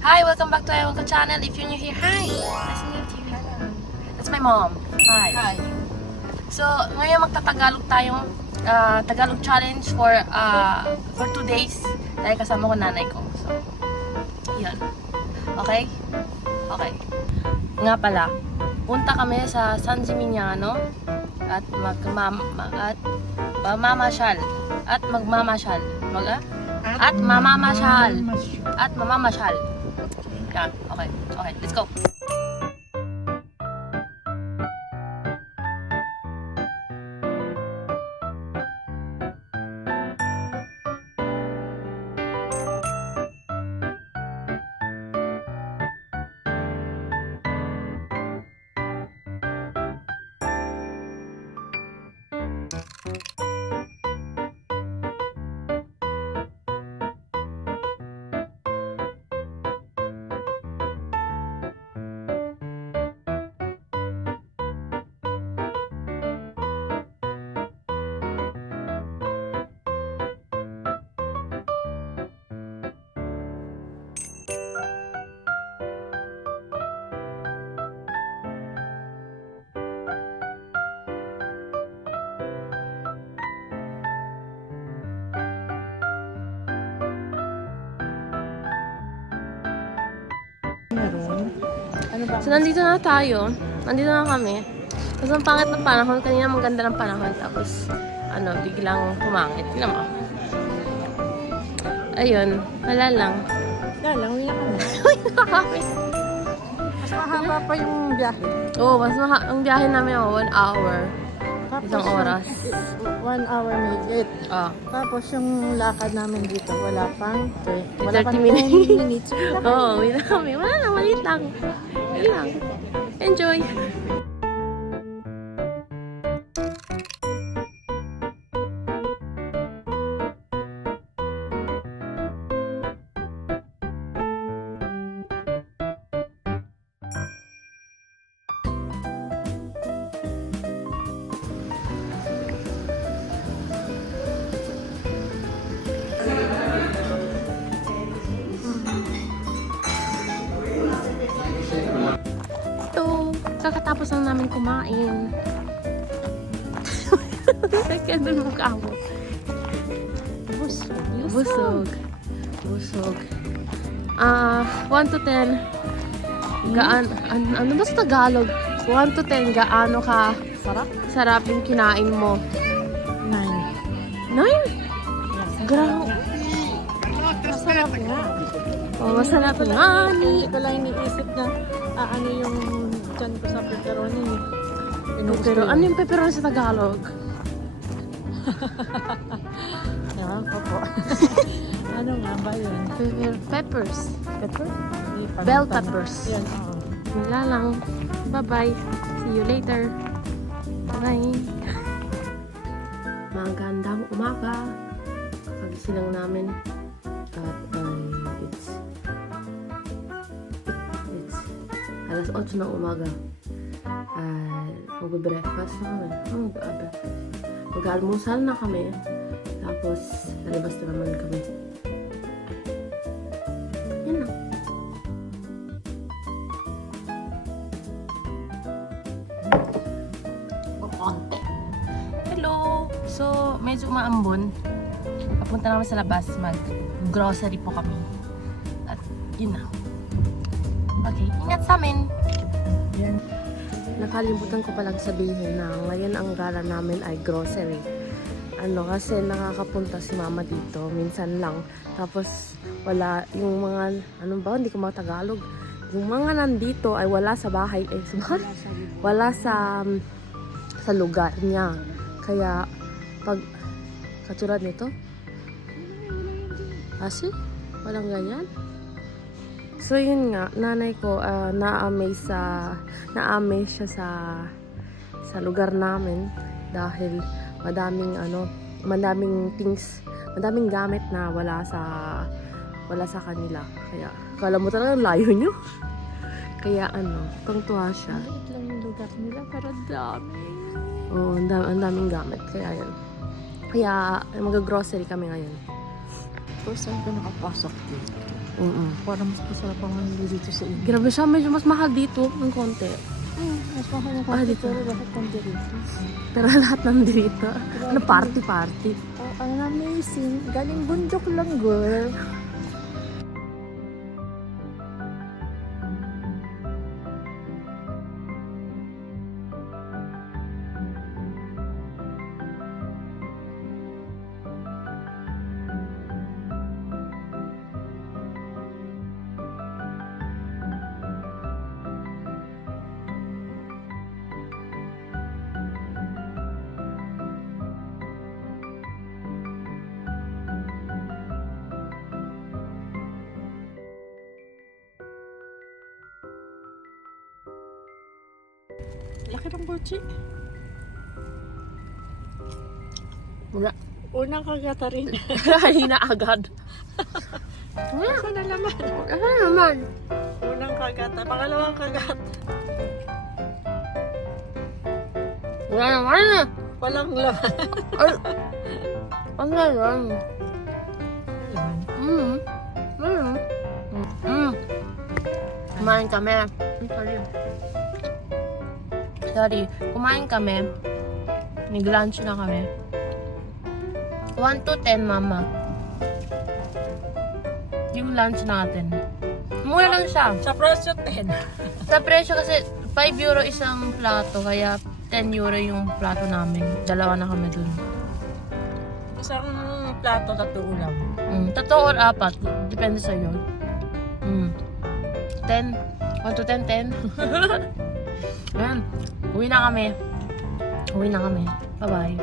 Hi, welcome back to our channel. If you're new here, hi. Nice to meet you. Hello. That's my mom. Hi. Hi. So, ngayon magtatagalog tayong Tagalog challenge for 2 days dahil kasama ko nanay ko. So, yun. Okay? Okay. Nga pala, punta kami sa San Gimignano at mamamasyal. At mamamasyal. Yan. Okay. Okay. Let's go. Ano ba? So, nandito na tayo. Nandito na kami. Tapos, ang pangit ng panahon. Kanina maganda ng panahon. Tapos, biglang pumangit. Tignan mo. Ayun. Wala lang. Lang, uwi na kami. Uy, nakakami. Mas mahaba pa yung biyahe. Oo, ang biyahe namin 1 hour. Isang oras. 1 hour mahigit. Ah. Tapos yung lakad namin dito, wala pang 30 10 minutes. minutes. Oo, uwi na kami. Wala lang, malit lang. Yun lang. Enjoy! Ito, kakatapos lang namin kumain. Kaya mo mukha mo. Busog. Busog. 1 to 10. Ano ba sa Tagalog? 1 to 10, gaano ka Sarap? sarap yung kinain mo? 9. 9? Grabe. Masarap nga. Oh, masarap nga ni. Ito lang iniisip na ano yung dyan ko sa pepperoni. Pero ano yung pepperoni sa Tagalog? Ewan ko po. Ano nga ba yun? Peppers. Pepper? Bell peppers. Yan, oo. Wala lang. Bye-bye. See you later. Bye. Magandang umaga. Pagising lang namin. At it's alas 8 ng umaga. Mag-breakfast na kami. Mag-almusal na kami. Tapos, lalabas na naman kami. Yan lang. Konti. Hello! So, medyo umaambon. Papunta naman sa labas. Mag-grocery po kami. At yun na. Okay, ingat sa amin! Yan. Nakalimutan ko palang sabihin na ngayon ang gala namin ay grocery. Kasi nakakapunta si mama dito, minsan lang. Tapos wala yung mga, hindi ko matagalog. Yung mga nandito ay wala sa bahay, wala sa lugar niya. Kaya pag katulad nito, kasi walang ganyan. So yun nga, nanay ko na-amaze siya sa lugar namin dahil madaming gamit na wala sa kanila. Kaya kala mo talaga layo nyo. Kaya tungtuwa siya. Maliit lang yung lugar nila, pero dami. Oo, ang daming gamit. Kaya yun. Kaya mag-grocery kami ngayon. First time ko nakapasok dito. Parang mas masarap ang hindi dito sa inyo. Grabe siya, medyo mas mahal dito ng konti. Mas mahal ng Ah, konti, dito. pero bakit nang dito? Pero lahat nandito. Ano, party-party. Ang amazing. Galing bundok lang, girl. Laki ng kotse. Wala. Unang kagata rin. Kanina agad. Asa na laman? Ano naman? Unang kagata. Pangalawang kagat. Wala naman. Walang laman. Ay, ano yan? Laman. Kumain kami. Sorry. Kumain kami. Nag-lunch na kami. 1 to 10, mama. Yung lunch natin. Mura lang siya. Sa presyo 10. Sa presyo kasi 5 euro isang plato. Kaya 10 euro yung plato namin. Dalawa na kami dun. Isang plato, 3 ulam. 3 or 4. Depende sa'yo. 10. 1 to 10, 10. Ayan. Uwi na kami. Bye-bye.